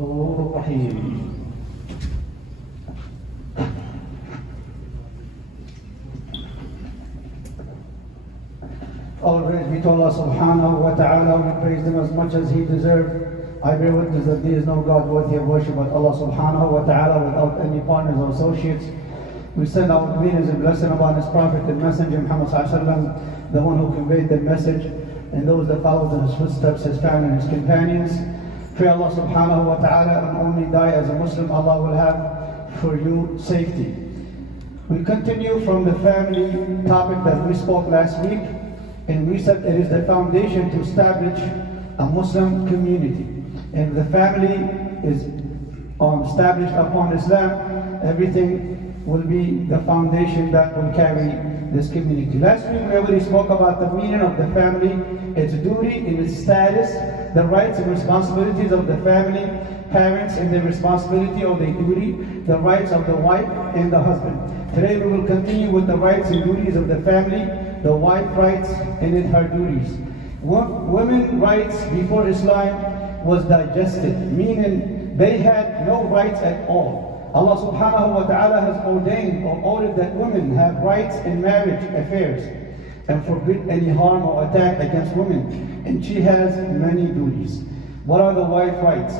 الرحيم. All praise be to Allah subhanahu wa ta'ala. We praise him as much as he deserves. I bear witness that there is no God worthy of worship but Allah subhanahu wa ta'ala without any partners or associates. We send our greetings and blessing upon his prophet and messenger Muhammad sallallahu alaihi wasallam, the one who conveyed the message, and those that followed in his footsteps, his family and his companions. Pray Allah subhanahu wa ta'ala and only die as a Muslim. Allah will have for you safety. We continue from the family topic that we spoke last week, and we said it is the foundation to establish a Muslim community. And the family is established upon Islam, everything will be the foundation that will carry this community. Last week we already spoke about the meaning of the family, its duty and its status, the rights and responsibilities of the family, parents and their responsibility or their duty, the rights of the wife and the husband. Today we will continue with the rights and duties of the family, the wife rights and her duties. Women's rights before Islam was digested, meaning they had no rights at all. Allah subhanahu wa ta'ala has ordained or ordered that women have rights in marriage affairs and forbid any harm or attack against women. And she has many duties. What are the wife rights?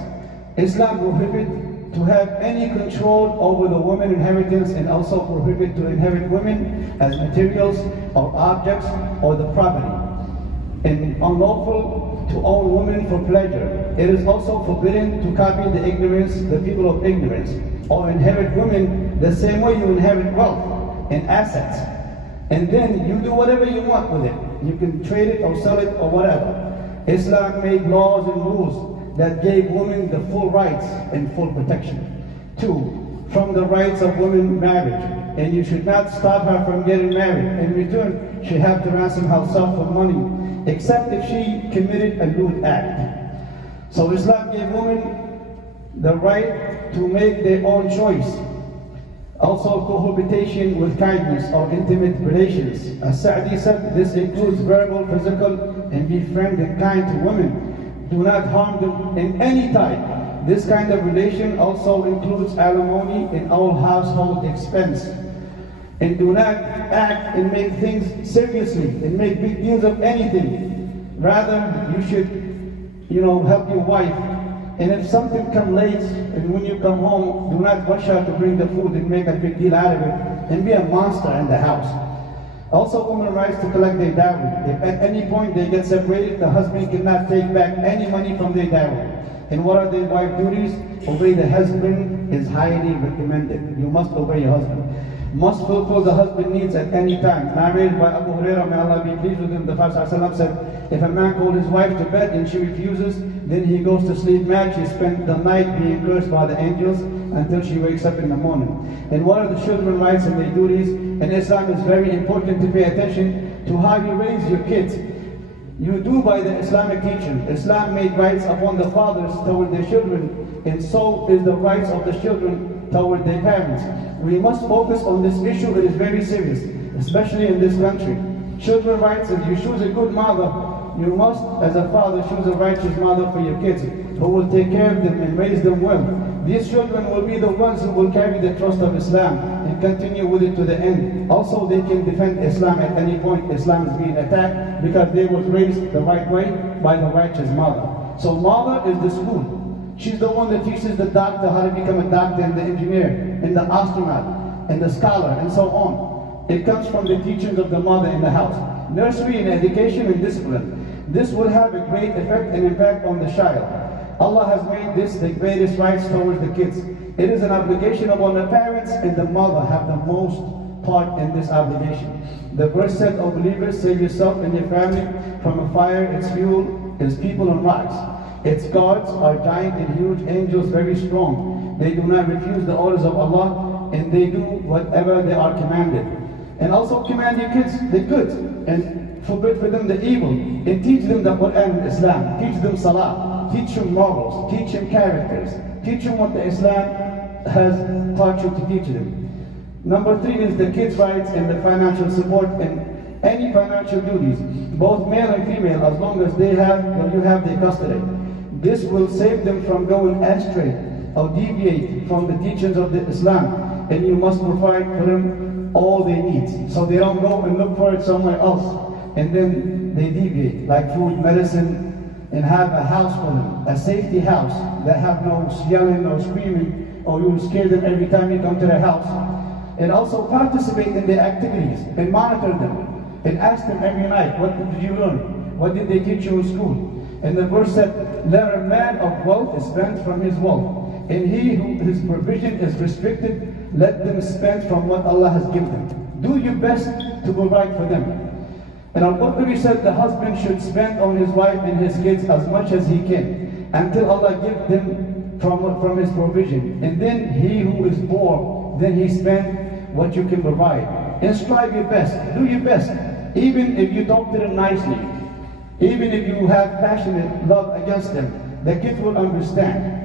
Islam prohibits to have any control over the woman inheritance and also prohibit to inherit women as materials or objects or the property. And unlawful to own women for pleasure. It is also forbidden to copy the ignorance, the people of ignorance, or inherit women the same way you inherit wealth and assets. And then you do whatever you want with it. You can trade it or sell it or whatever. Islam made laws and rules that gave women the full rights and full protection. 2, from the rights of women marriage. And you should not stop her from getting married. In return, she have to ransom herself for money, except if she committed a lewd act. So Islam gave women the right to make their own choice. Also cohabitation with kindness or intimate relations. As Sa'di said, this includes verbal, physical, and be friend and kind to women. Do not harm them in any type. This kind of relation also includes alimony in all household expense. And do not act and make things seriously and make big deals of anything. Rather, you should, help your wife. And if something comes late, and when you come home, do not rush her to bring the food and make a big deal out of it, and be a monster in the house. Also, women's rights to collect their dowry. If at any point they get separated, the husband cannot take back any money from their dowry. And what are their wife duties? Obey the husband is highly recommended. You must obey your husband. Must fulfill the husband needs at any time. Narrated by Abu Hurairah, may Allah be pleased with him, the Prophet ﷺ said, if a man called his wife to bed and she refuses, then he goes to sleep mad. She spent the night being cursed by the angels until she wakes up in the morning. And what are the children's rights and their duties? In Islam, it's very important to pay attention to how you raise your kids. You do by the Islamic teaching. Islam made rights upon the fathers toward their children, and so is the rights of the children toward their parents. We must focus on this issue. It is very serious, especially in this country. Children's rights, if you choose a good mother, you must, as a father, choose a righteous mother for your kids, who will take care of them and raise them well. These children will be the ones who will carry the trust of Islam and continue with it to the end. Also, they can defend Islam at any point Islam is being attacked, because they was raised the right way by the righteous mother. So mother is the school. She's the one that teaches the doctor how to become a doctor and the engineer and the astronaut and the scholar and so on. It comes from the teachings of the mother in the house. Nursery and education and discipline. This will have a great effect and impact on the child. Allah has made this the greatest rights towards the kids. It is an obligation upon the parents, and the mother have the most part in this obligation. The verse said, O believers, save yourself and your family from a fire. Its fuel is people and rocks. Its guards are giant and huge angels, very strong. They do not refuse the orders of Allah, and they do whatever they are commanded. And also command your kids the good, and forbid for them the evil, and teach them the Quran and Islam. Teach them Salah, teach them morals, teach them characters, teach them what the Islam has taught you to teach them. Number 3 is the kids' rights and the financial support and any financial duties, both male and female, as long as you have their custody. This will save them from going astray or deviate from the teachings of the Islam. And you must provide for them all they need. So they don't go and look for it somewhere else. And then they deviate, like food, medicine, and have a house for them, a safety house that have no yelling, no screaming, or you will scare them every time you come to their house. And also participate in their activities and monitor them and ask them every night, what did you learn? What did they teach you in school? And the verse said, let a man of wealth spend from his wealth, and he who his provision is restricted, let them spend from what Allah has given them. Do your best to provide for them. And Al-Qadri said the husband should spend on his wife and his kids as much as he can until Allah gives them from his provision. And then he who is poor, then he spend what you can provide. And strive your best, do your best. Even if you talk to them nicely, even if you have passionate love against them, the kids will understand.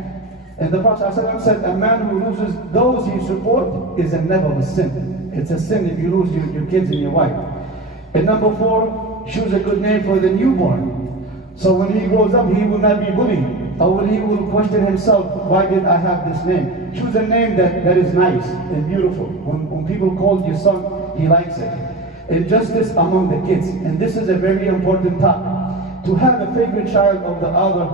And the Prophet ﷺ said, a man who loses those he support is never a sin. It's a sin if you lose your kids and your wife. And number 4, choose a good name for the newborn. So when he grows up, he will not be bullied. Or when he will question himself, why did I have this name? Choose a name that is nice and beautiful. When people call your son, he likes it. And justice among the kids. And this is a very important topic. To have a favorite child of the other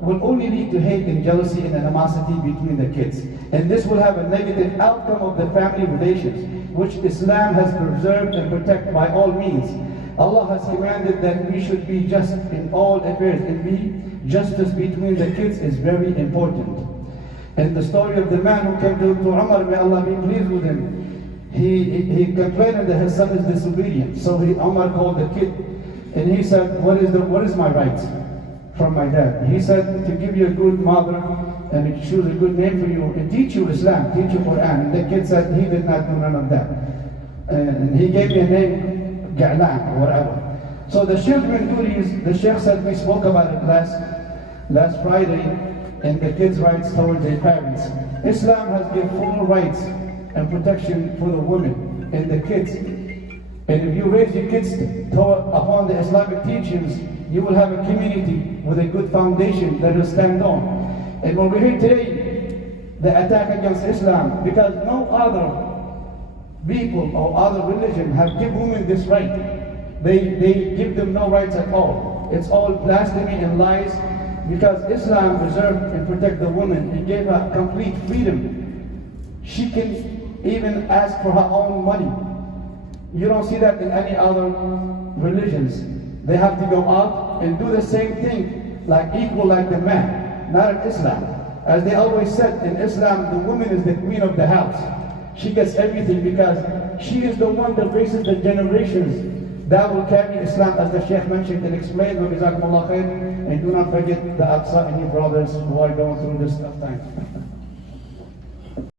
will only lead to hate and jealousy and animosity between the kids. And this will have a negative outcome of the family relations, which Islam has preserved and protected by all means. Allah has commanded that we should be just in all affairs, and justice between the kids is very important. And the story of the man who came to Umar, may Allah be pleased with him, he complained that his son is disobedient. So Umar called the kid, and he said, what is my right from my dad? He said, to give you a good mother and to choose a good name for you and teach you Islam, teach you Quran. And the kid said he did not do none of that. And he gave me a name, Ga'lan, or whatever. So the children duties, the Sheikh said, we spoke about it last Friday, and the kids' rights towards their parents. Islam has given full rights and protection for the women and the kids. And if you raise your kids upon the Islamic teachings, you will have a community with a good foundation that will stand on. And when we're here today, the attack against Islam, because no other people or other religion have given women this right. They give them no rights at all. It's all blasphemy and lies, because Islam preserved and protect the woman and gave her complete freedom. She can even ask for her own money. You don't see that in any other religions. They have to go out and do the same thing, like equal like the man, not in Islam. As they always said, in Islam, the woman is the queen of the house. She gets everything because she is the one that raises the generations that will carry Islam, as the Sheikh mentioned and explained. And do not forget the Aqsa and your brothers who are going through this tough time.